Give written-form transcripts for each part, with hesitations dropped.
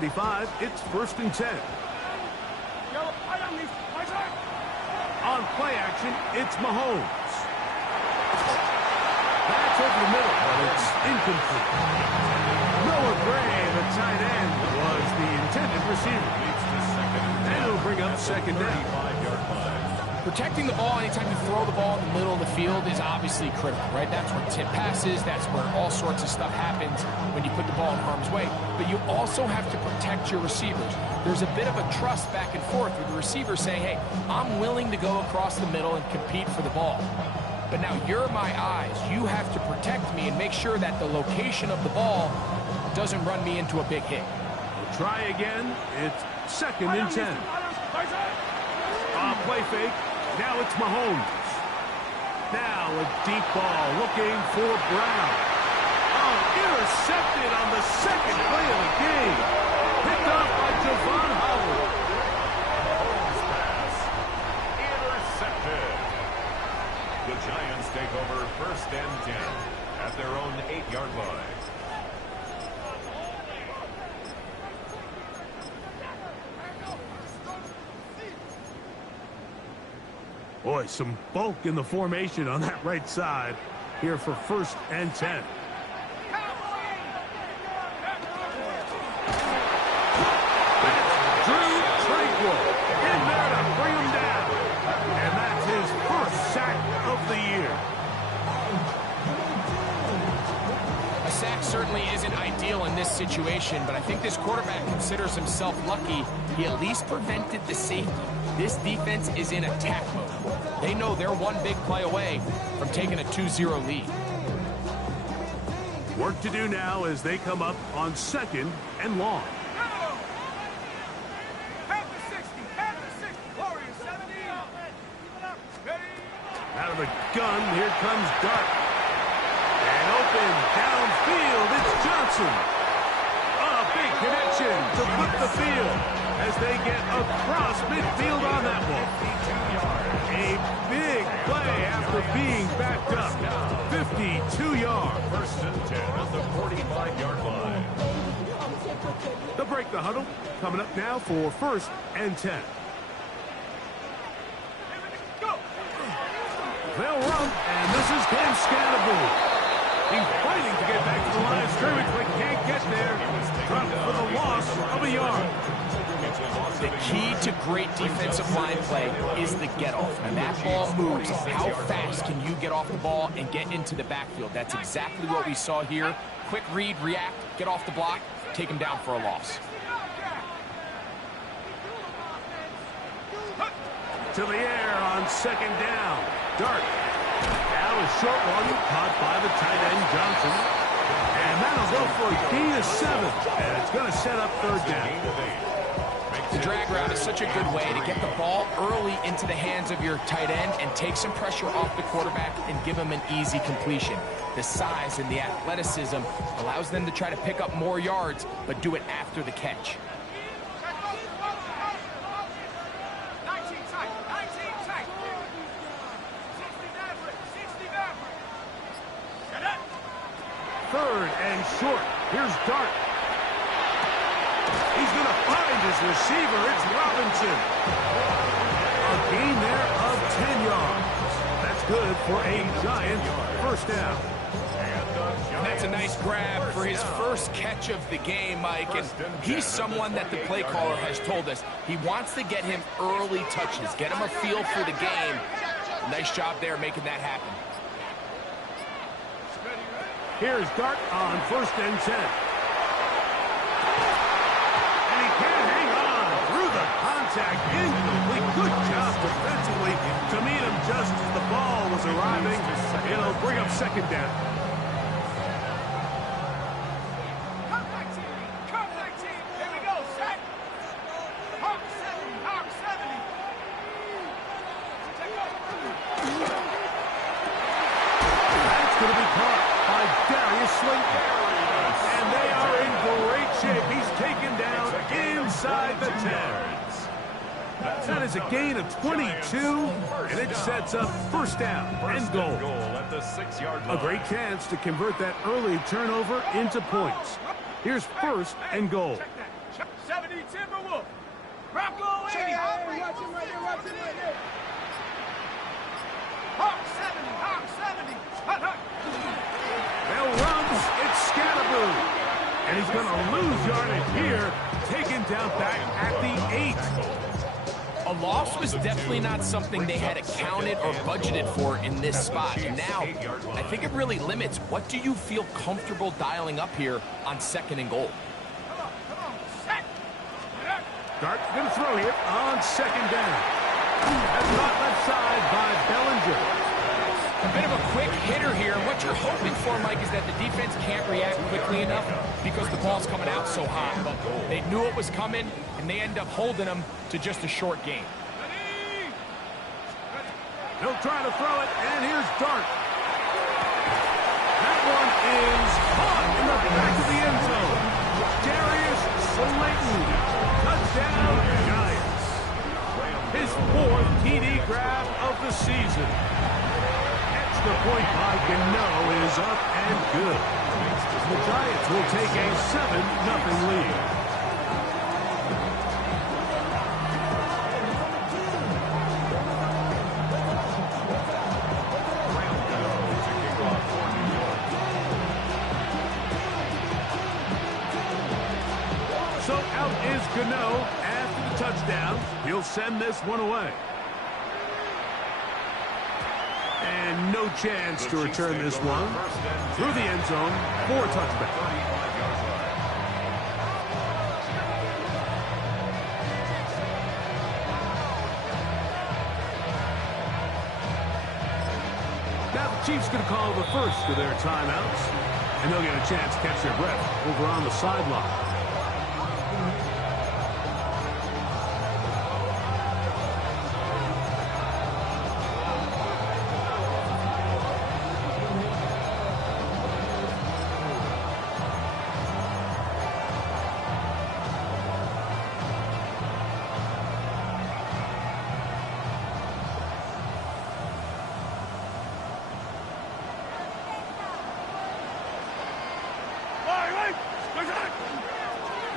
35. It's 1st and 10. On play action, it's Mahomes. That's over the middle, but it's incomplete. Noah Gray, the tight end, was the intended receiver. And it'll bring up 2nd down. Protecting the ball anytime you throw the ball in the middle of the field is obviously critical, right? That's where tip passes, that's where all sorts of stuff happens when you put the ball in harm's way. But you also have to protect your receivers. There's a bit of a trust back and forth with the receiver saying, hey, I'm willing to go across the middle and compete for the ball. But now you're my eyes. You have to protect me and make sure that the location of the ball doesn't run me into a big hit. We'll try again. It's 2nd and 10. Play fake. Now it's Mahomes. Now a deep ball looking for Brown. Oh, intercepted on the 2nd play of the game. Picked up by Javon Howard. Intercepted. The Giants take over 1st and 10 at their own 8-yard line. Boy, some bulk in the formation on that right side here for 1st and 10. Drew Tranquill in there to bring him down. And that's his 1st sack of the year. A sack certainly isn't ideal in this situation, but I think this quarterback considers himself lucky. He at least prevented the safety. This defense is in attack mode. They know they're one big play away from taking a 2-0 lead. Work to do now as they come up on 2nd and long. Out of the gun, here comes Dart. And open downfield, it's Johnson. A big connection to flip the field as they get across midfield on that one. A big play after being backed up. 52 yards. 1st and 10 at the 45-yard line. They'll break the huddle. Coming up now for 1st and 10. They'll run, and this is Cam Scannable. He's fighting to get back to the line of scrimmage, but can't get there. Dropped for the loss of a yard. The key to great defensive line play is the get-off. When that ball moves, how fast can you get off the ball and get into the backfield? That's exactly what we saw here. Quick read, react, get off the block, take him down for a loss. To the air on 2nd down. Dart. Now a short one caught by the tight end Johnson. And that'll go for a gain of 7. And it's going to set up 3rd down. The drag route is such a good way to get the ball early into the hands of your tight end and take some pressure off the quarterback and give him an easy completion. The size and the athleticism allows them to try to pick up more yards, but do it after the catch. Third and short. Here's Dart. He's going to find his receiver. It's Robinson. A gain there of 10 yards. That's good for a Giant 1st down. And that's a nice grab for his first catch of the game, Mike. And he's someone that the play caller has told us he wants to get him early touches, get him a feel for the game. Nice job there making that happen. Here's Dart on 1st and 10. And he can't hang on through the contact. Incomplete. Good job defensively to meet him just as the ball was arriving. It'll bring up 2nd down. And they are in great shape. He's taken down inside the 10. That is a gain of 22, and it sets up 1st down and goal. At the 6-yard line. A great chance to convert that early turnover into points. Here's 1st and goal. 70 Timberwolf. Rocco Shady, watch him right there, watch him right there. Hawk 70, Hawk 70. Hut, hut. Bell runs, it's Scatterboo. And he's going to lose yardage here, taken down back at the 8. A loss was definitely not something they had accounted or budgeted for in this spot. And now, I think it really limits what do you feel comfortable dialing up here on 2nd and goal. Dart's going to throw here on 2nd down. That's not left side by Bellinger. A bit of a quick hitter here. What you're hoping for, Mike, is that the defense can't react quickly enough because the ball's coming out so high. But they knew it was coming, and they end up holding them to just a short game. He'll try to throw it, and here's Dart. That one is caught in the back of the end zone. Darius Slayton. Touchdown, Giants. His 4th TD grab of the season. Extra point by Gano is up and good. The Giants will take a 7-0 lead. So out is Gano after the touchdown. He'll send this one away. And no chance to return this one. Through the end zone for a touchback. Now the Chiefs going to call the first of their timeouts. And they'll get a chance to catch their breath over on the sideline.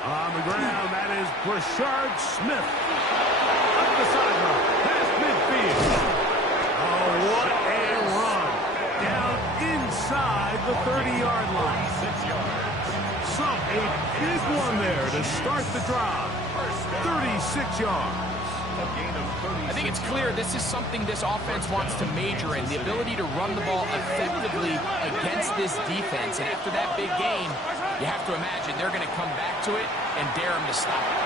On the ground, that is Brashard Smith. Up the sideline, past midfield. Oh, what a run. Down inside the 30-yard line. 6 yards. So, a big one there to start the drive. 36 yards. A gain of 36. I think it's clear this is something this offense wants to major in, the ability to run the ball effectively against this defense. And after that big game, you have to imagine they're going to come back to it and dare him to stop it.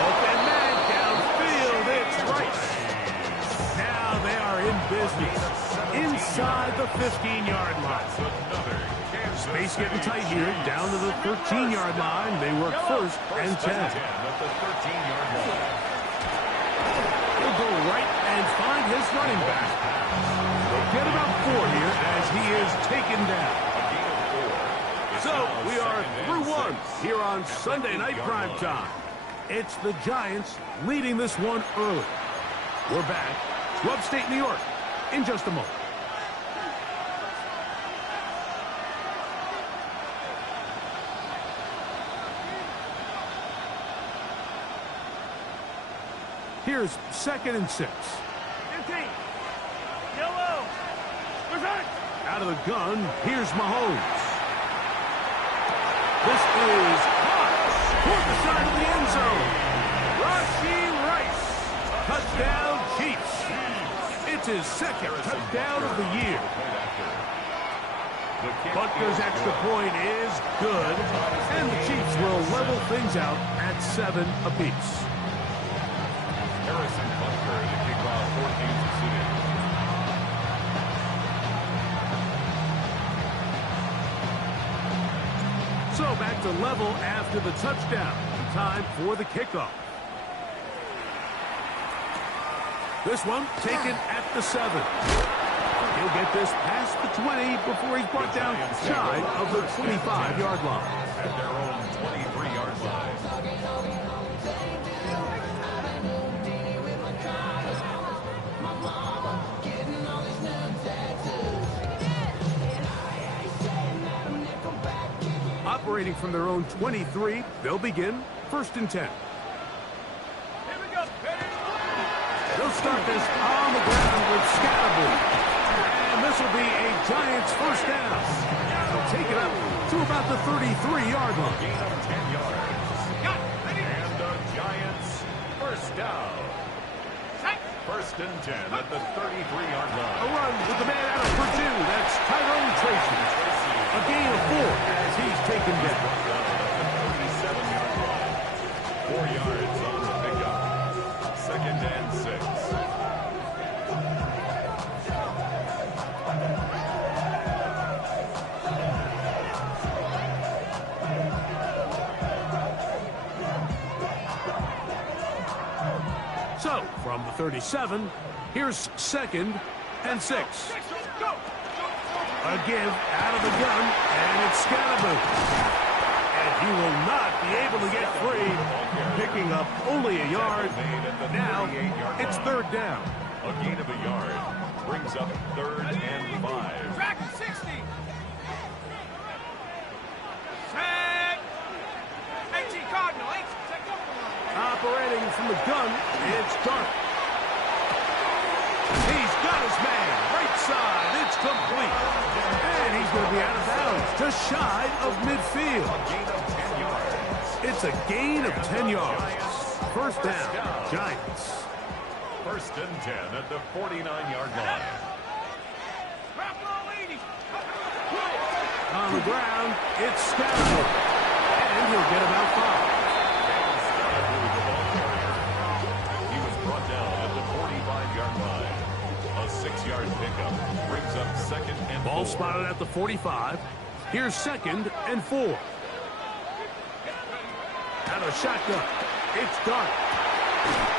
Open man downfield, it's Rice. Now they are in business. Inside the 15-yard line. Space getting tight here, down to the 13-yard line. They work first and 10. At the 13-yard line. He'll go right and find his running back. They'll get about 4 here as he is taken down. So we are through one here on Sunday Night Primetime. It's the Giants leading this one early. We're back to upstate New York in just a moment. Here's 2nd and 6. Yellow. Out of the gun, here's Mahomes. This is caught toward the side of the end zone. Rashee Rice. Touchdown, Chiefs. It's his 2nd touchdown of the year. Butker's extra point is good, and the Chiefs will level things out at 7 apiece. Harrison Butker, the kickoff for Kansas City. So back to level after the touchdown. Time for the kickoff. This one taken at the 7. He'll get this past the 20 before he's brought down shy of the 25-yard line. At their own 23-yard line. operating from their own 23. They'll begin 1st and 10. They'll start this on the ground with Scatterby. And this will be a Giants first down. They'll take it up to about the 33-yard line. Gain of 10 yards. And the Giants first down. 1st and 10 at the 33-yard A line. run with the man out of Purdue. That's Tyrone Tracy. A gain of 4 as he's taken down. 37-yard line. 4 yards on the pickup. 2nd and 6. So, from the 37, here's 2nd and 6. A give out of the gun, and it's Scatterby. And he will not be able to get free, picking up only a yard. Now, it's 3rd down. A gain of a yard brings up 3rd and 5. Track 60. Set. 18 Cardinal. 8. Check up the line. Operating from the gun, it's Dart. He's got his man, right side, it's complete. And he's going to be out of bounds, just shy of midfield. Gain of 10 yards. It's a gain of 10 yards. First down, Giants. 1st and 10 at the 49-yard line. Wrap roll 80. On the ground, it's Scatterby. And he'll get about 5. He was brought down at the 45-yard line. A 6-yard pickup brings up 2nd and 4. Ball spotted at the 45. Here's 2nd and 4. Out of shotgun, it's Dart.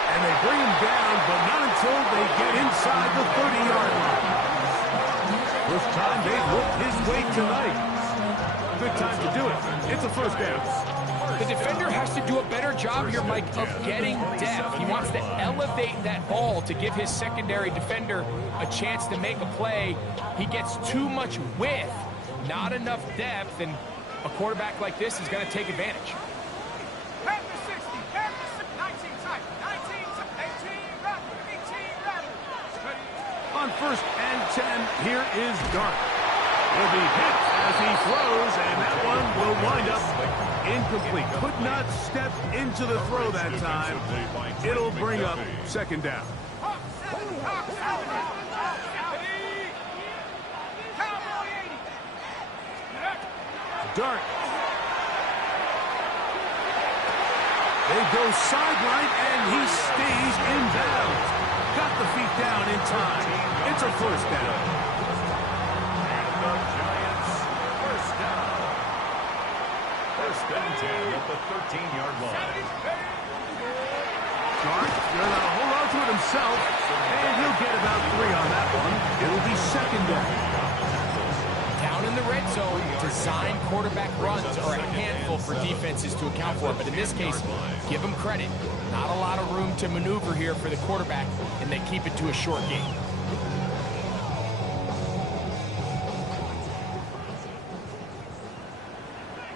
And they bring him down, but not until they get inside the 30-yard line. First time they've looked his way tonight. Good time to do it. It's a first down. The defender has to do a better job here, Mike, of getting depth. He wants to elevate that ball to give his secondary defender a chance to make a play. He gets too much width, not enough depth, and a quarterback like this is going to take advantage. Pass to 60. Pass to 19 tight. 19 tight. 18 rattle. 18 rattle. Steady. On 1st and 10, here is Dart. Will be hit as he throws, and that one will wind up incomplete. Could not step into the throw that time. It'll bring up 2nd down. Hawk 7. Hawk 7. Cowboy 80. Dart. They go sideline, and he stays in bounds. Got the feet down in time. It's a first down. The Giants first down. 1st and 10 at the 13-yard line. Dart gonna hold on to it himself, and he'll get about 3 on that one. It'll be 2nd down. Down in the red zone, design quarterback runs are a handful for defenses to account for. But in this case, give them credit. Not a lot of room to maneuver here for the quarterback, and they keep it to a short game.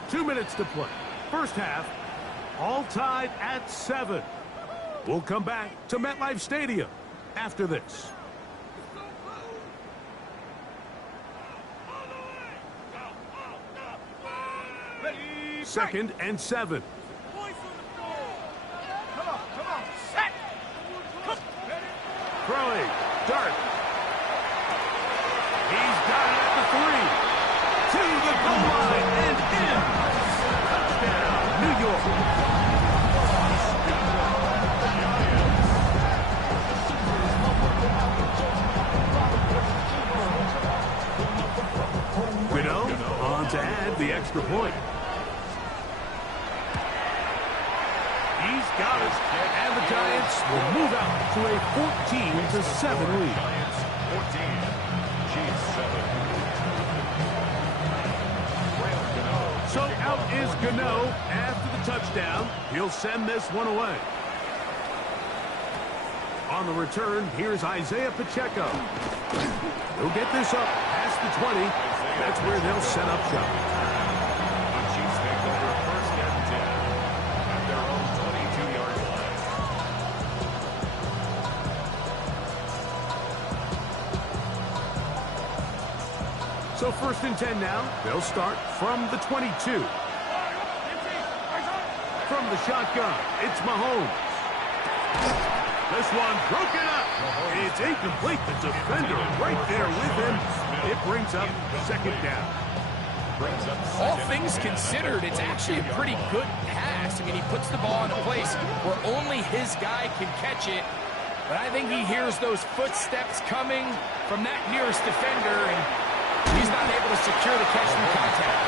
Two minutes to play. First half, all tied at 7. We'll come back to MetLife Stadium after this. Ready. 2nd and 7. Voice on the floor. Come on. Come on. Set. Ready. Throwing. Dart. He's got it at the 3. To the goal line and in. Touchdown, New York. Guido on to add the extra point. He's got it, and the Giants will move out to a 14-7 lead. Giants 14, Chiefs 7. So out is Gano after the touchdown. He'll send this one away. On the return, here's Isaiah Pacheco. He'll get this up past the 20. That's where they'll set up shop. The Chiefs take So 1st and 10 now. They'll start from the 22. From the shotgun, it's Mahomes. This one broken up. It's incomplete. The defender right there with him. It brings up 2nd down. All things considered, it's actually a pretty good pass. I mean, he puts the ball in a place where only his guy can catch it. But I think he hears those footsteps coming from that nearest defender, and he's not able to secure the catch through contact.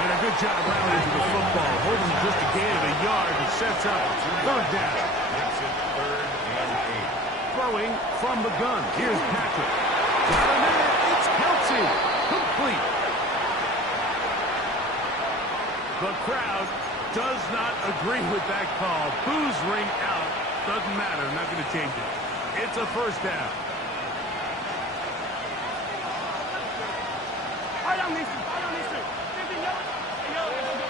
And a good job rallying to the football. Holding just a gain of a yard and sets up 3rd down. Makes it 3rd and 8. Throwing from the gun. Here's Patrick. Got a man. It's Kelsey. Complete. The crowd does not agree with that call. Boos ring out. Doesn't matter. Not going to change it. It's a 1st down.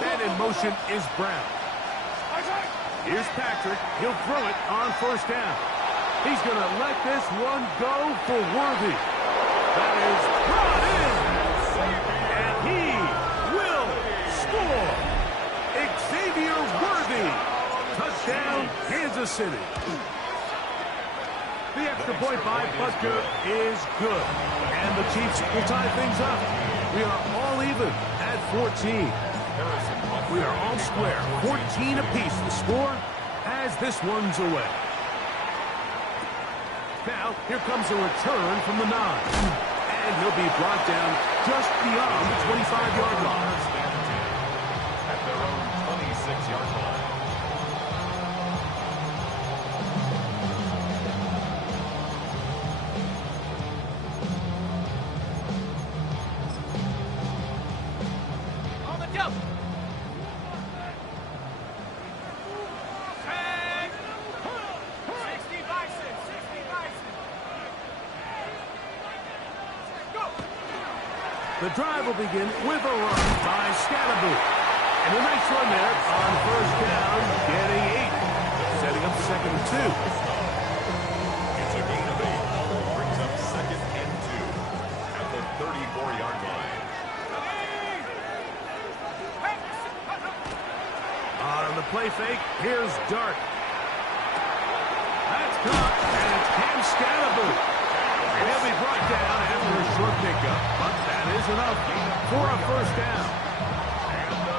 Then in motion is Brown. Here's Patrick. He'll throw it on 1st down. He's going to let this one go for Worthy. That is brought in. And he will score. Xavier Worthy. Touchdown, Kansas City. The extra point by Butker is good. And the Chiefs will tie things up. We are all even at 14. We are all square. 14 apiece the score as this one's away. Now, here comes a return from the 9. And he'll be brought down just beyond the 25-yard line. At their own 26-yard line. On the jump. The drive will begin with a run by Scatterboot. And a nice run there on 1st down, getting 8. Setting up 2nd and 2. It's a gain of 8. Brings up 2nd and 2 at the 34-yard line. On the play fake, here's Dart. That's caught, and it's Cam Scatterboot. And he'll be brought down after a short pickup, but that is enough for a 1st down.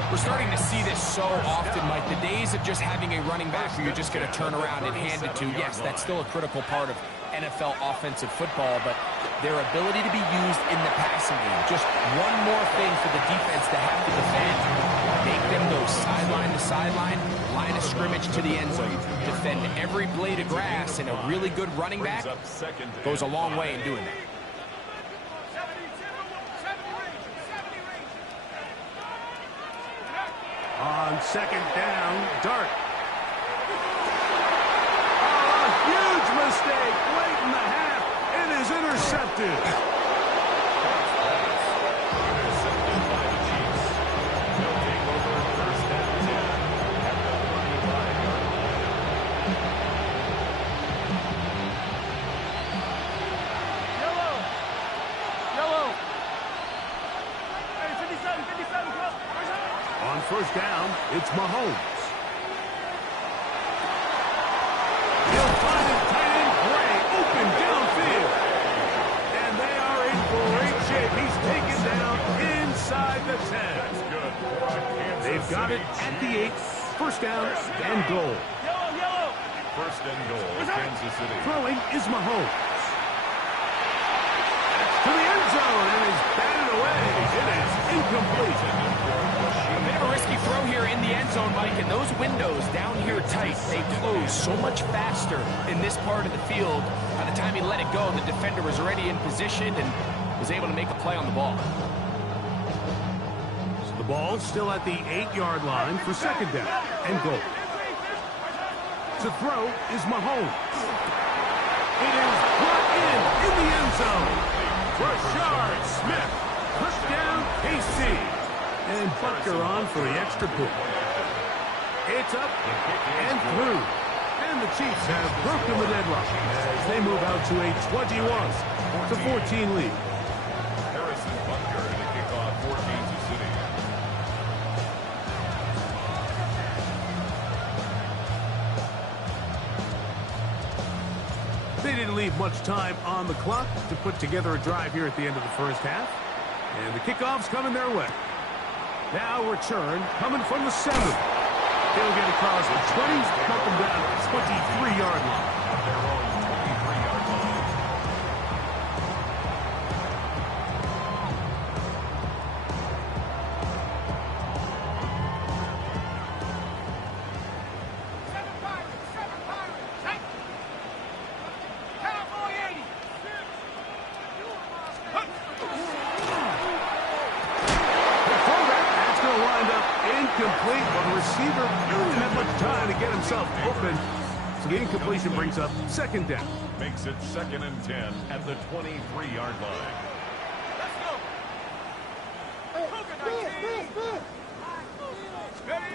We're starting to see this so often, Mike. The days of just having a running back who you're just going to turn around and hand it to, yes, that's still a critical part of NFL offensive football, but their ability to be used in the passing game. Just one more thing for the defense to have to defend. Make them go sideline to sideline, line of scrimmage to the end zone. Defend every blade of grass, and a really good running back goes a long way in doing that. On 2nd down, Dart. Oh, a huge mistake late in the half. It is intercepted. Intercepted by the Chiefs. They'll take over 1st and 10 at the 35-yard line. Yellow. Hey, 57, come on. On 1st down, it's Mahomes. He'll find it tight end Gray, open downfield. And they are in great shape. He's taken down inside the 10. That's good for Kansas They've got it City. at the 8. 1st down and goal. Yellow. 1st and goal, Kansas City. Throwing is Mahomes. To the end zone and is batted away. It is incomplete. A bit of a risky throw here in the end zone, Mike, and those windows down here tight, they close so much faster in this part of the field. By the time he let it go, the defender was already in position and was able to make a play on the ball. So the ball still at the 8-yard line for 2nd down and goal. To throw is Mahomes. It is brought in the end zone. Rashard Smith. Touchdown, KC. And Butker on for the extra point. It's up and through. And the Chiefs have broken the deadlock as they move out to a 21-14 lead. Harrison Butker They didn't leave much time on the clock to put together a drive here at the end of the first half. And the kickoff's coming their way. Now return coming from the 7. They'll get across the 20, cut them down at the 23-yard line. At their own 23-yard line. Seven Pirates. Hey. Cowboy 80. That's going to wind up incomplete, but the receiver doesn't have much time to get himself open. So the incompletion brings up second down. Makes it 2nd and 10 at the 23-yard line. Let's go. Cougar 19. Ready?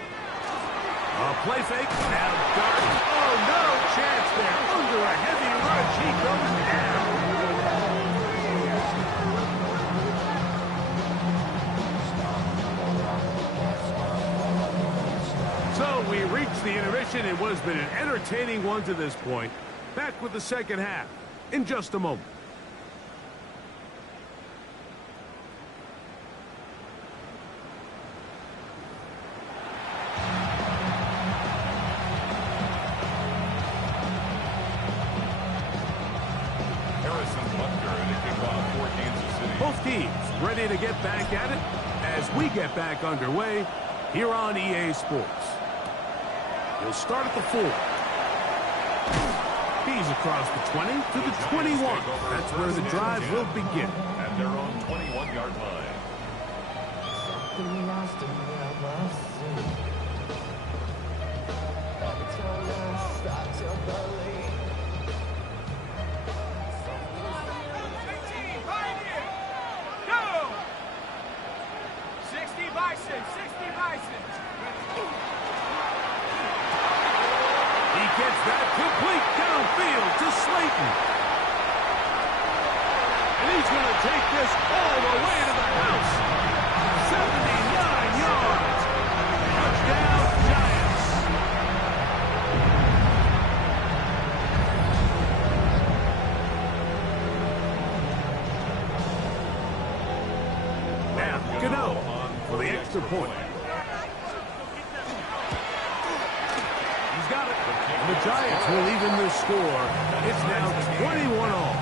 A play fake. Now Dart. Oh, no chance there. Under a heavy rush, he goes down. So we reach the intermission in what has been an entertaining one to this point. Back with the second half in just a moment. Harrison Butker to kick off for Kansas City. Both teams ready to get back at it as we get back underway here on EA Sports. He'll start at the 4. He's across the 20 to the 21. That's where the drive will begin. At their own 21-yard line. Go! 60 Bison, 60 Bison. He gets that complete downfield to Slayton. And he's going to take this all the way to the house. 79 yards. Touchdown, Giants. Now, Gano for the extra point. He's got it. And the Giants will even this score. It's now 21 all.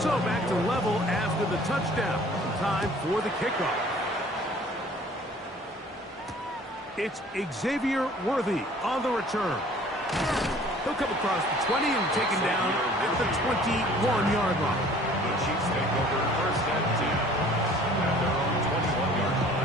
So back to level after the touchdown. Time for the kickoff. It's Xavier Worthy on the return. He'll come across the 20 and taken down at the 21-yard line. The Chiefs take over 1st and 10 at their own 21-yard line.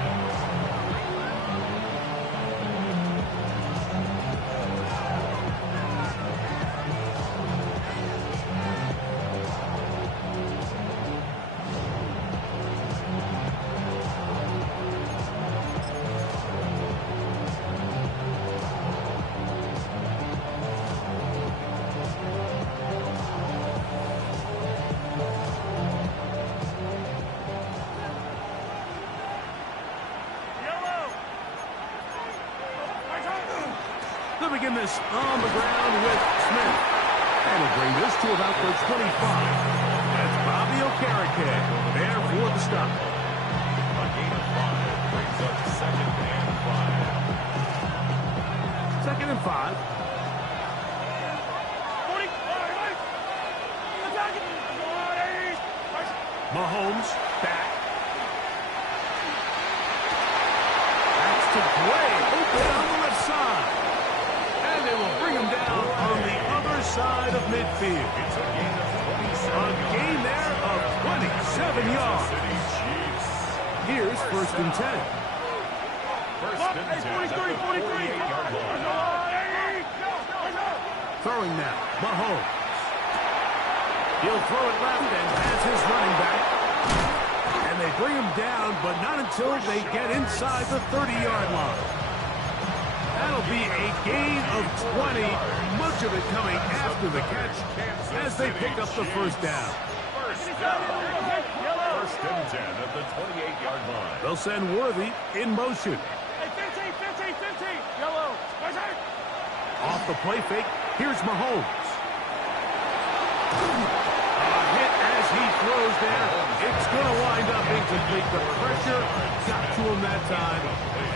They'll begin this on the ground with Smith. And will bring this to about the 25. That's Bobby Okereke there for the stop. A gain of 5 brings up 2nd and 5. 2nd and 5. Mahomes back. That's to Gray. Open on the left side. And they will bring him down on the other side of midfield. It's a gain of 27 A gain there of 27 yards. City Chiefs. Here's 1st and 10. 1st and 10 at the 48-yard line. Throwing now. Mahomes. He'll throw it left and has his running back. And they bring him down, but not until they get inside the 30-yard line. That'll be a gain of 20, much of it coming after the catch as they pick up the 1st down. 1st down. 1st First and 10 at the 28-yard line. They'll send Worthy in motion. Hey, 15, 15, 15. Yellow. Right side. Off the play fake, here's Mahomes. A hit as he throws there. It's going to wind up incomplete. The pressure got to him that time,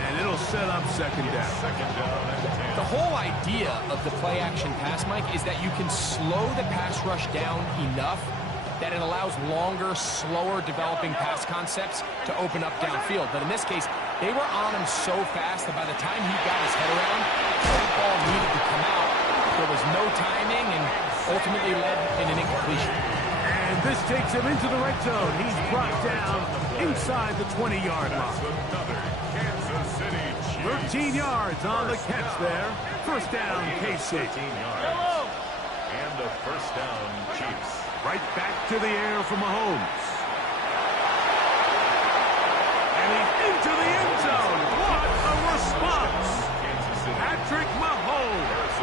and it'll set up second down. Second down and 10. The whole idea of the play-action pass, Mike, is that you can slow the pass rush down enough that it allows longer, slower developing pass concepts to open up downfield. But in this case, they were on him so fast that by the time he got his head around, the ball needed to come out. There was no timing and ultimately led in an incompletion. And this takes him into the red zone. He's brought down inside the 20-yard line. Another Kansas City Chiefs. 13 yards on the catch there. First down, KC. 13 yards. And the first down, Chiefs. Right back to the air for Mahomes. And he's into the end zone. What a response. Kansas City. Patrick Mahomes.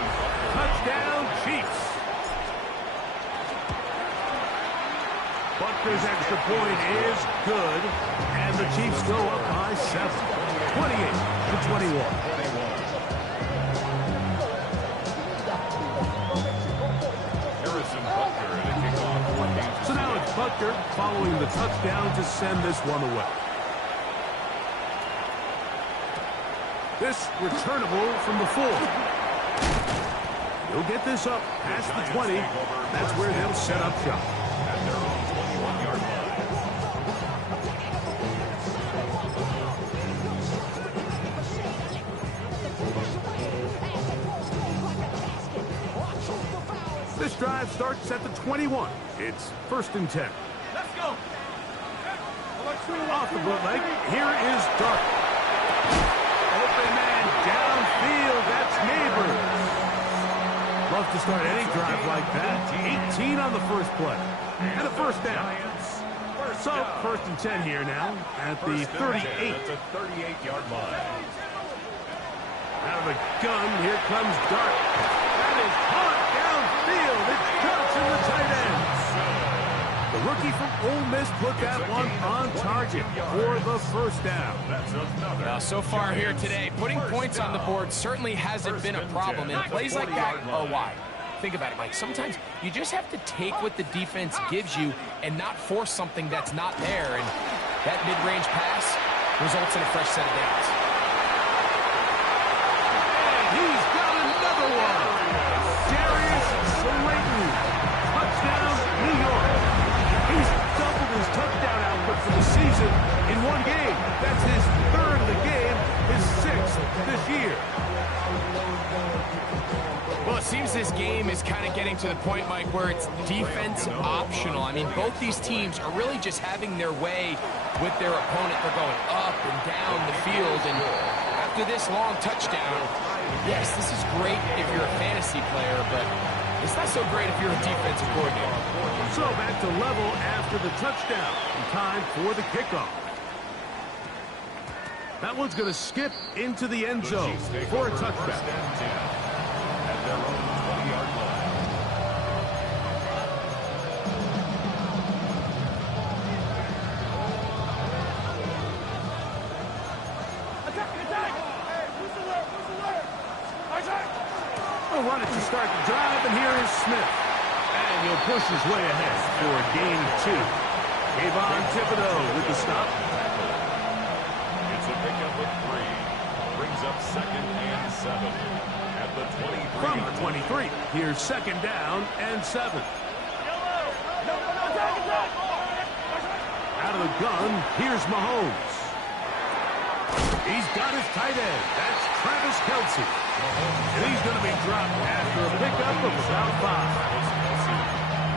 Touchdown, Chiefs. Butker's extra point is good. And the Chiefs go up by 7. 28-21. So now it's Butker following the touchdown to send this one away. This returnable from the 4. He'll get this up past the 20. That's where they'll set up shop. At their own 21-yard line. This drive starts at the 21. It's first and 10. Let's go. Off the bootleg, here is Dark. Open man downfield, that's Neighbors. Love to start any drive like that. 18 on the first play. And a first down. So, first and 10 here now at the 38. At the 38-yard line. Out of the gun, here comes Dark. That is caught downfield. It's Johnson, the tight end. The rookie from Ole Miss put that one on target for the first down. That's another. Now, so far here today, putting points on the board certainly hasn't been a problem, and plays like that are why. Think about it, Mike. Sometimes you just have to take what the defense gives you and not force something that's not there, and that mid-range pass results in a fresh set of downs. He's got another one. Darius Slayton. Touchdown, New York. He's doubled his touchdown output for the season in one game. That's his third of the game, his sixth this year. Well, it seems this game is kind of getting to the point, Mike, where it's defense optional. I mean, both these teams are really just having their way with their opponent. They're going up and down the field, and after this long touchdown, yes, this is great if you're a fantasy player, but it's not so great if you're a defensive coordinator. So back to level after the touchdown. In time for the kickoff. That one's going to skip into the end zone for a touchdown. At their own 20-yard line. Attack, attack. Hey, who's the left? Who's the left? Right side. We'll run it to start the drive, and here is Smith. And he'll push his way ahead for a gain of 2. Kayvon Thibodeau with the stop. It's a pickup of 3. Brings up second and 7. At the 23. From the 23, here's second down and 7. Out of the gun, here's Mahomes. He's got his tight end. That's Travis Kelce. And he's going to be dropped after a pickup of about 5.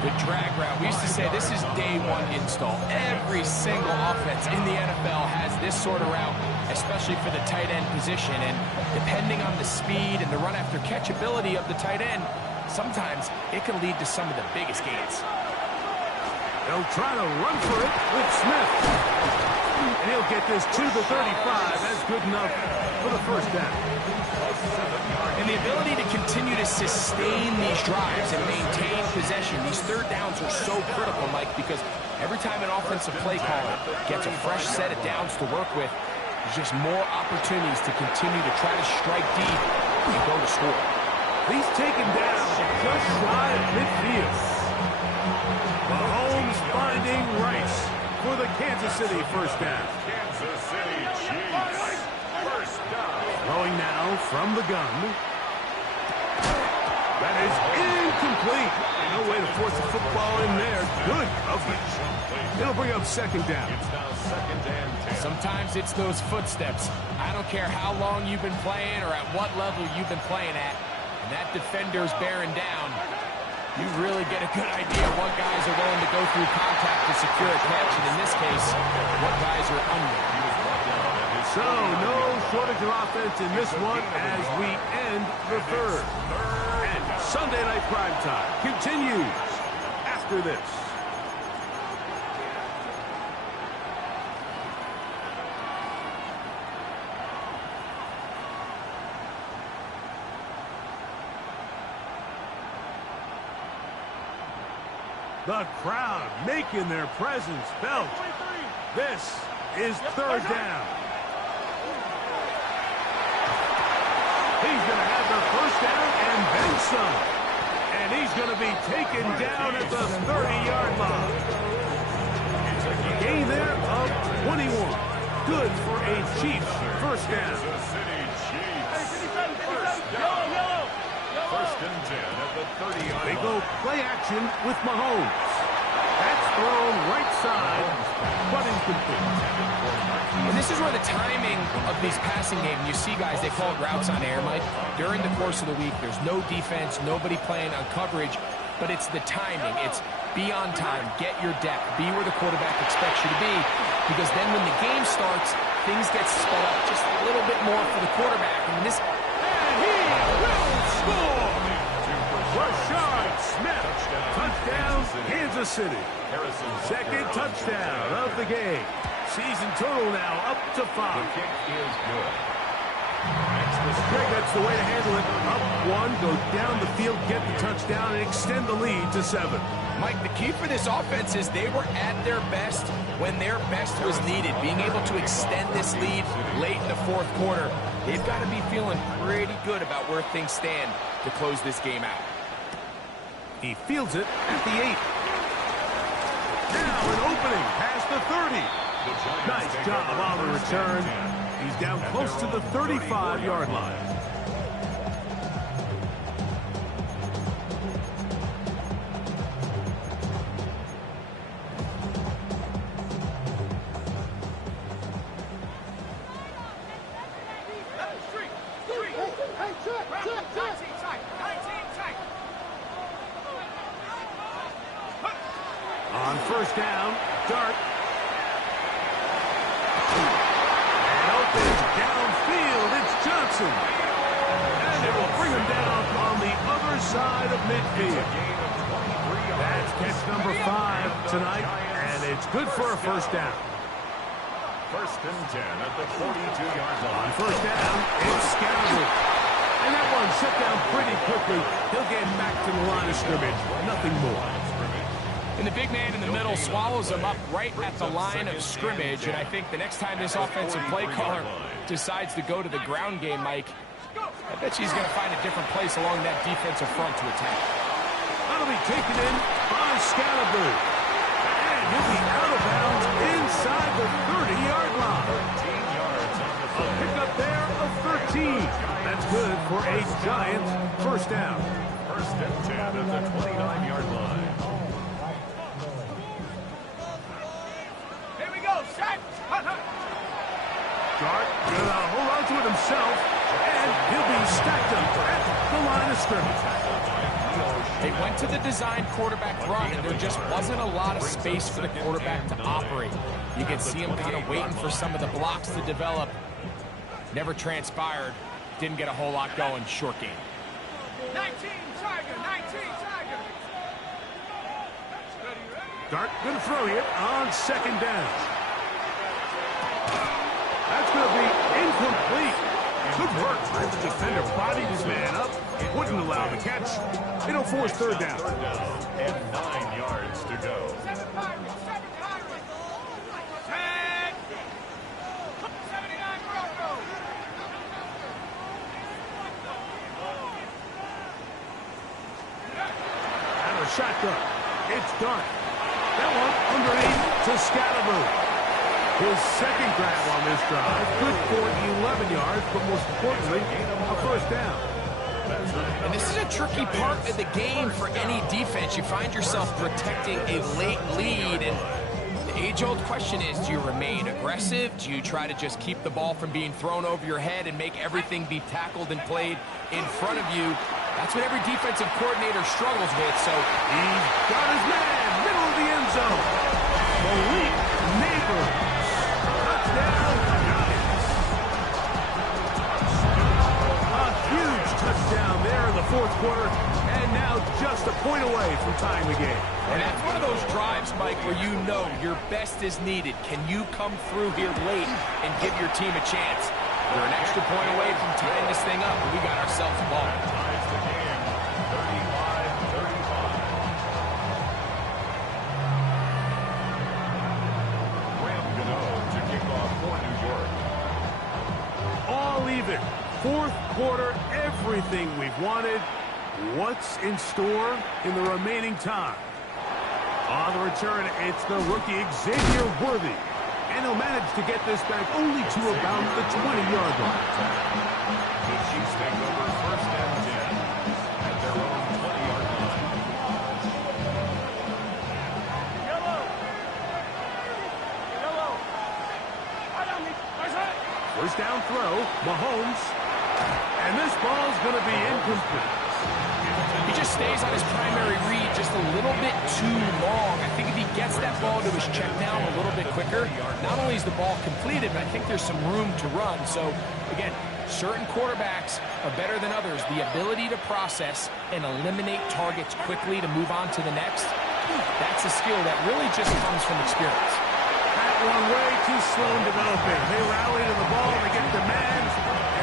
The drag route. We used to say this is day one install. Every single offense in the NFL has this sort of route, especially for the tight end position. And depending on the speed and the run after catch ability of the tight end, sometimes it can lead to some of the biggest gains. They'll try to run for it with Smith. And he'll get this to the 35. That's good enough for the first down. And the ability to continue to sustain these drives and maintain possession, these third downs are so critical, Mike, because Every time an offensive play caller gets a fresh set of downs to work with, there's just more opportunities to continue to try to strike deep and go to score. He's taken down just shy of midfield. Mahomes finding Rice for the Kansas City first down. Kansas City Chiefs. First down. Throwing now from the gun. That is incomplete. No way to force the football in there. Good coverage. It'll bring up second down. It's now second and 10. Sometimes it's those footsteps. I don't care how long you've been playing or at what level you've been playing at. And that defender's bearing down. You really get a good idea what guys are willing to go through contact to secure a catch. And in this case, what guys are under. So, no shortage of offense in this one as we end the third. And Sunday Night Primetime continues after this. The crowd making their presence felt. This is third down. He's going to have the first down and then some. And he's going to be taken down at the 30-yard line. A gain there of 21. Good for a Chiefs first down. Kansas City Chiefs. First down. First and 10 at the 30-yard They line. go play action with Mahomes. That's thrown right side, but incomplete. And this is where the timing of these passing games, you see guys, they call it routes on air, Mike. During the course of the week, there's no defense, nobody playing on coverage, but it's the timing. It's be on time, get your depth, be where the quarterback expects you to be, because then when the game starts, things get sped up just a little bit more for the quarterback. And this... And he will score! Rashard Smith, touchdown, Kansas City. Second touchdown of the game. Season total now up to 5. Kick is good. Greg, that's the way to handle it. Up one, go down the field, get the touchdown, and extend the lead to 7. Mike, the key for this offense is they were at their best when their best was needed. Being able to extend this lead late in the fourth quarter, they've got to be feeling pretty good about where things stand to close this game out. He fields it at the 8. Now an opening past the 30. Nice job on the return. He's down close to the 35-yard line. On first down, Dart. And open downfield, it's Johnson. And they will bring him down on the other side of midfield. That's catch number 5 tonight, and it's good for a first down. First and 10 at the 42-yard On line. first down, it's Scouser. And that one shut down pretty quickly. He'll get back to the line of scrimmage. Nothing more. And the big man in the middle swallows him up right at the line of scrimmage. And I think the next time this offensive play caller decides to go to the ground game, Mike, I bet she's going to find a different place along that defensive front to attack. That'll be taken in by Scalaboo. And he'll be out of bounds inside the 30-yard line. 13 yards on the A play. pickup there of 13. That's good for a Giants first down. First and 10 at the 29-yard line. Here we go, set. Dart gonna hold on to it himself, and he'll be stacked up at the line of scrimmage. They went to the design quarterback run, and there just wasn't a lot of space for the quarterback to operate. You can see him kind of waiting for some of the blocks to develop. Never transpired. Didn't get a whole lot going. Short game. 19 Tiger, 19 Tiger. Dart gonna throw it on second down. That's gonna be incomplete. Good work. The defender bodied his man up. Wouldn't allow the catch. It'll force third down. Third down and 9 yards to go. 7 Pirates, 7 Pirates. shotgun. It's Dart. That one underneath to Scalaboo. His second grab on this drive. Good for 11 yards, but most importantly, a first down. And this is a tricky part of the game for any defense. You find yourself protecting a late lead, and the age-old question is, do you remain aggressive? Do you try to just keep the ball from being thrown over your head and make everything be tackled and played in front of you? That's what every defensive coordinator struggles with. So he's got his man, middle of the end zone. Malik Neighbors. Touchdown, Giants. A huge touchdown there in the fourth quarter, and now just a point away from tying the game. And that's one of those drives, Mike, where you know your best is needed. Can you come through here late and give your team a chance? We're an extra point away from tying this thing up, and we got ourselves a ball. Ties the game, 35-35. Graham Gano to kick off for New York. All even. Fourth quarter, everything we've wanted. What's in store in the remaining time? On the return, it's the rookie Xavier Worthy. And he'll manage to get this back only to about the 20-yard line. The Chiefs take over first and 10 at their own 20-yard line. First down throw, Mahomes. And this ball's going to be incomplete. He just stays on his primary read just a little bit too long. I think if he gets that ball to his check down a little bit quicker, not only is the ball completed, but I think there's some room to run. So, again, certain quarterbacks are better than others. The ability to process and eliminate targets quickly to move on to the next, that's a skill that really just comes from experience. That one way too slow in developing. They rally to the ball, they get the man,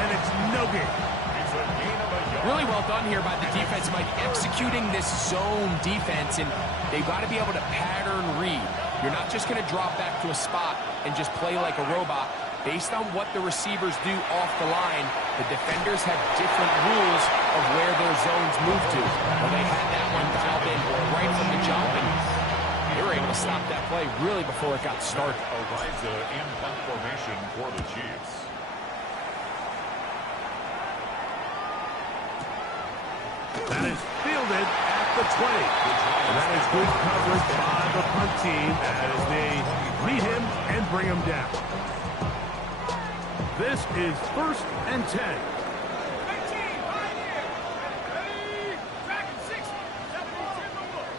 and it's no game. It's a gain of a yard. Really well done here by the defense, Mike, executing this zone defense, and they've got to be able to pattern read. You're not just going to drop back to a spot and just play like a robot. Based on what the receivers do off the line, the defenders have different rules of where their zones move to. Well, they had that one dialed in right from the jump, and they were able to stop that play really before it got started. Ariza in punt formation for the Chiefs. That is fielded at the 20. And that is good coverage by the punt team as they meet him and bring him down. This is first and 10. 18, right here. Ready? Dragon 60. 70, Timber Wolf.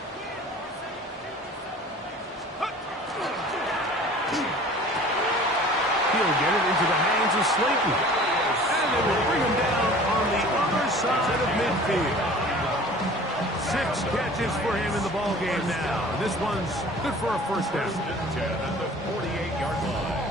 He'll get it into the hands of Slayton. And they will bring him down on the other side of midfield. 6 catches for him in the ball game now. And this one's good for a first down. First and 10 at the 48-yard line.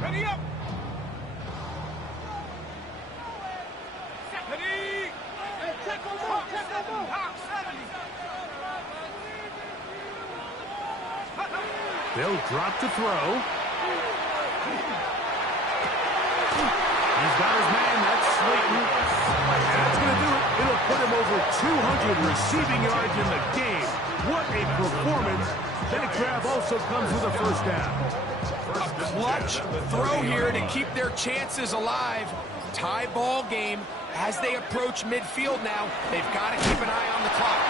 Ready up. Ready. Check on move. Top 70. They'll drop to throw. He's got his man, that's Slayton. And that's going to do it. It'll put him over 200 receiving yards in the game. What a performance. That grab also comes with a first down. A clutch throw here to keep their chances alive. Tie ball game as they approach midfield now. They've got to keep an eye on the clock.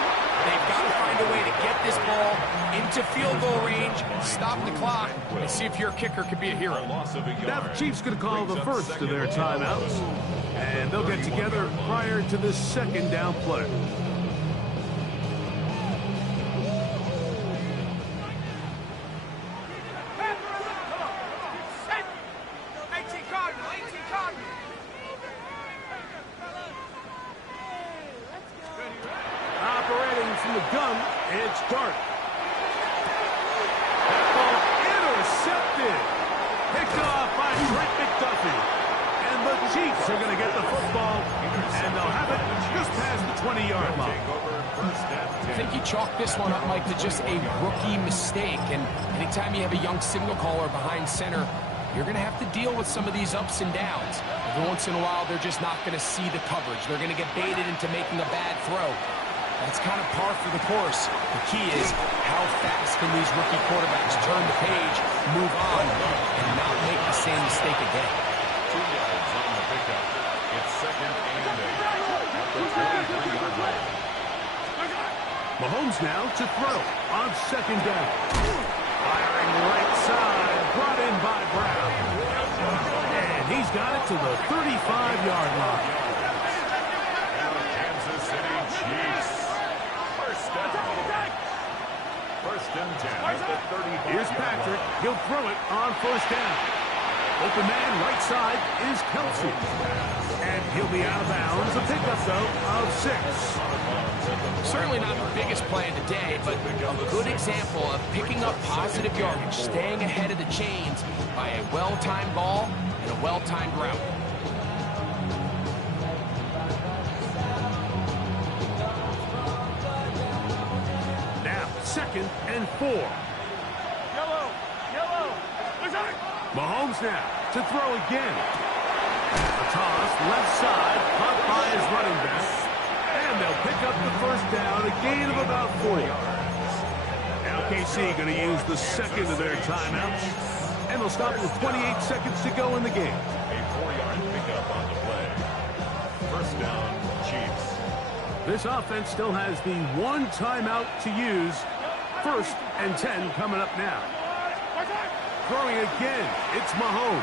They've got to find a way to get this ball into field goal range, stop the clock, and see if your kicker could be a hero. Loss of a Now the yard. Chiefs going to call the Brings up first of second their and timeouts. And they'll get together prior to the second down play. Set. 18 Cardinal. 18 Cardinal. Operating from the gun, it's Dart. That ball intercepted. Picked off by Trent McDuffie. And the Chiefs are going to get the football, and they'll have it just past the 20-yard line. I think you chalk this one up, Mike, to just a rookie mistake. And anytime you have a young signal caller behind center, you're going to have to deal with some of these ups and downs. Every once in a while, they're just not going to see the coverage. They're going to get baited into making a bad throw. That's kind of par for the course. The key is how fast can these rookie quarterbacks turn the page, move on, and not make the same mistake again. 2 yards on the pickup. It's second and 8 at the 23-yard line. Mahomes now to throw on second down. Firing right side, brought in by Brown. And he's got it to the 35-yard line. Kansas City Chiefs. First down. First and 10 at the 35. Here's Patrick. He'll throw it on first down. Open man right side is Kelsey. And he'll be out of bounds. A pickup, though, of 6. Certainly not the biggest play of the day, but a good example of picking up positive yardage, staying ahead of the chains by a well-timed ball and a well-timed route. Now, second and 4. Yellow. Mahomes now to throw again. A toss, left side, caught by his running back. And they'll pick up the first down, a gain of about 4 yards. Now KC going to use the second of their timeouts. And they'll stop with 28 seconds to go in the game. A 4-yard pickup on the play. First down, Chiefs. This offense still has the one timeout to use. First and 10 coming up now. Throwing again, it's Mahomes.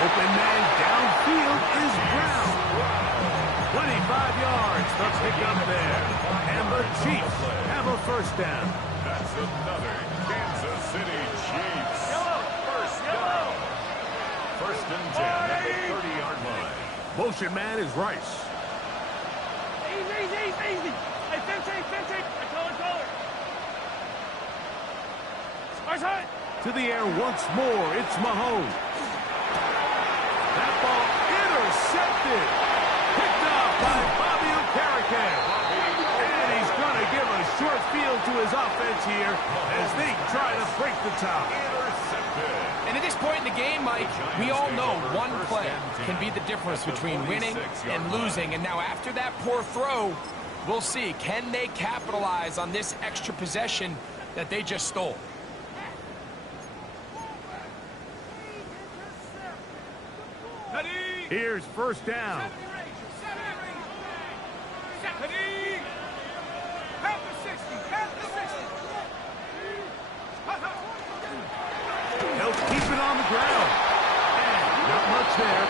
Open man downfield is Brown. 25 yards, the pickup there. And the Chiefs have a first down. That's another Kansas City Chiefs. First down. First and 10 at the 30-yard line. Motion man is Rice. Easy. Hey, 15. I call it. To the air once more, it's Mahomes. That ball intercepted. Picked up by Bobby Okereke. And he's going to give a short field to his offense here as they try to break the tie. Intercepted. And at this point in the game, Mike, we all know one play can be the difference between winning and losing. And now after that poor throw, we'll see, can they capitalize on this extra possession that they just stole? Here's first down. They'll keep it on the ground. And not much there.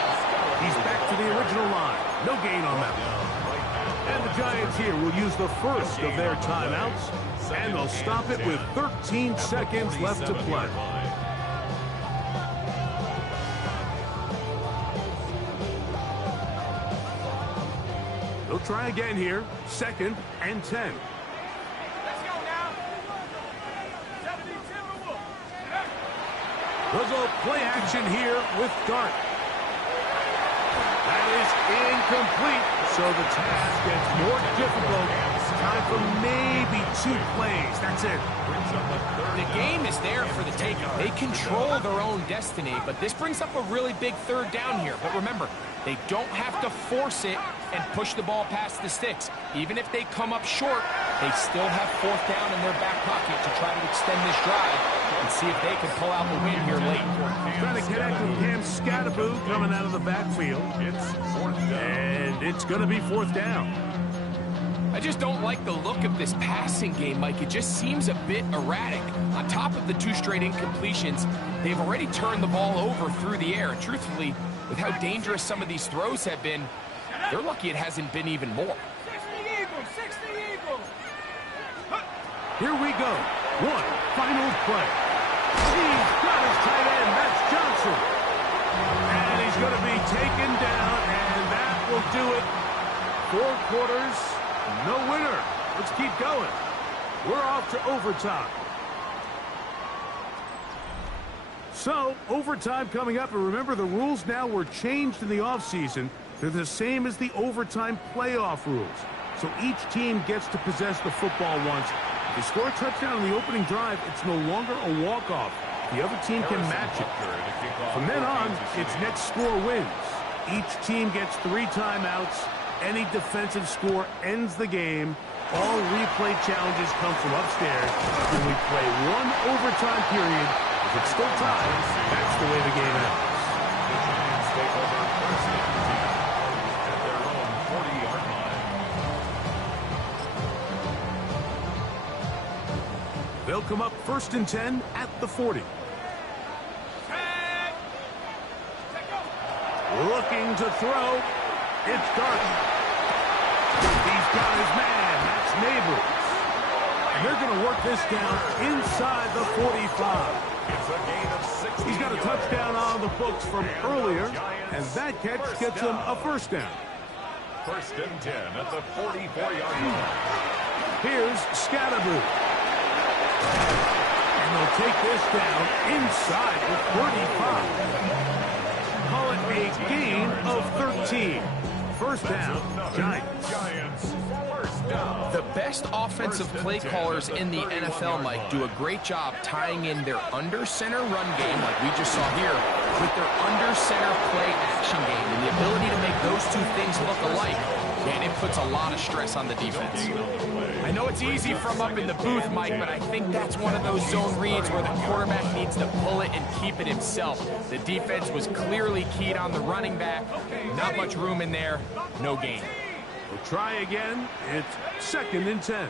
He's back to the original line. No gain on that one. And the Giants here will use the first of their timeouts. And they'll stop it with 13 seconds left to play. They'll try again here. Second and 10. Let's go now. 72. We'll go play action here with Dart. That is incomplete, so the task gets more difficult. Time for maybe 2 plays. That's it. The game is there for the taking. They control their own destiny, but this brings up a really big third down here. But remember, they don't have to force it and push the ball past the sticks. Even if they come up short, they still have fourth down in their back pocket to try to extend this drive and see if they can pull out the win here late. Trying to connect with Cam Scatterbo coming out of the backfield. It's fourth down. And it's going to be fourth down. I just don't like the look of this passing game, Mike. It just seems a bit erratic. On top of the 2 straight incompletions, they've already turned the ball over through the air. Truthfully, with how dangerous some of these throws have been, they're lucky it hasn't been even more. 60 Eagles. Here we go. One final play. He's got his tight end. That's Johnson. And he's going to be taken down, and that will do it. 4 quarters, no winner. Let's keep going. We're off to overtime. So, overtime coming up, and remember the rules now were changed in the offseason. They're the same as the overtime playoff rules. So each team gets to possess the football once. If you score a touchdown on the opening drive, it's no longer a walk-off. The other team can match it. From then on, it's next score wins. Each team gets 3 timeouts. Any defensive score ends the game. All replay challenges come from upstairs. When we play one overtime period, if it's still tied, that's the way the game ends. The Giants take over first and 10 at their own 40-yard line. They'll come up first and 10 at the 40. Looking to throw. It's Dark. He's got his man. That's Neighbors. And they're going to work this down inside the 45. It's a gain of 16 He's got a touchdown on the books from earlier, and that catch gets him a first down. First and 10 at the 44-yard line. Here's Scatterboo. And they'll take this down inside the 35. Call it a gain of 13. First down, Giants. First down. The best offensive play callers in the NFL, Mike, do a great job tying in their under-center run game, like we just saw here, with their under-center play action game. And the ability to make those two things look alike, man, it puts a lot of stress on the defense. I know it's easy from up in the booth, Mike, but I think that's one of those zone reads where the quarterback needs to pull it and keep it himself. The defense was clearly keyed on the running back. Not much room in there. No gain. We'll try again. It's second and 10.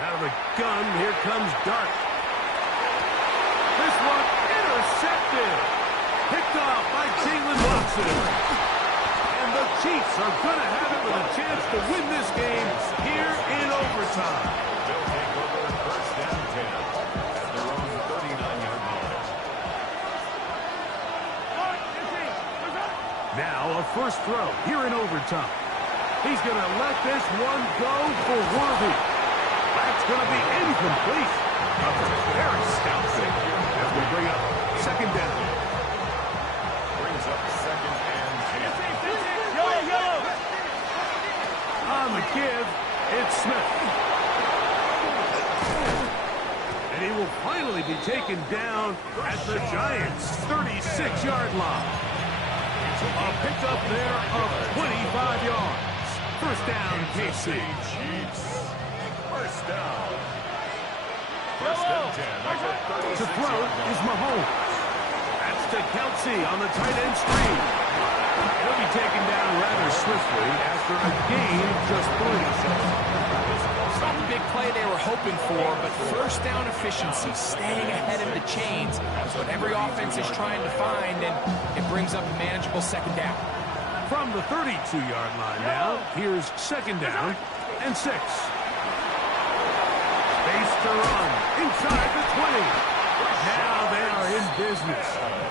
Out of the gun, here comes Dart. This one intercepted. Picked off by Jalen Watson. And the Chiefs are going to have it with a chance to win this game here in overtime. They'll take over first and 10 at their own 39-yard line. Now a first throw here in overtime. He's going to let this one go for Worthy. That's going to be incomplete. Very scouting as we bring up second down. Brings up second and 10. On the give, it's Smith. And he will finally be taken down at the Giants' 36-yard line. A pickup there of 25 yards. First down, KC. Chiefs. First down. First and 10 at the To throw 36-yard line. is Mahomes. That's to Kelsey on the tight end screen. He'll be taken down rather swiftly after a gain of just 3. It's not the big play they were hoping for, but first down efficiency, staying ahead of the chains, is what every offense is trying to find, and it brings up a manageable second down. From the 32-yard line now, here's second down and 6. Space to run inside the 20. Now they are in business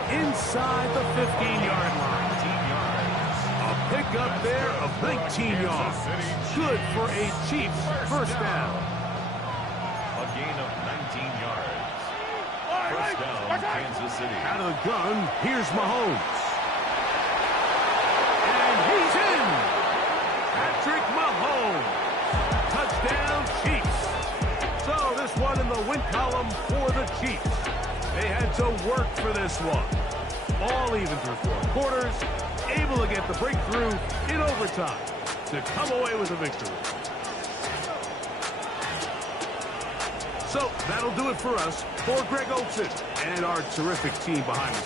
inside the 15-yard line. A pickup there of 19 yards. Good for a Chiefs first down. A gain of 19 yards. First down, Kansas City. Out of the gun, here's Mahomes. And he's in. Patrick Mahomes. Touchdown, Chiefs. So this one in the win column for the Chiefs. They had to work for this one. All even through 4 quarters. Able to get the breakthrough in overtime to come away with a victory. So that'll do it for us. For Greg Olsen and our terrific team behind the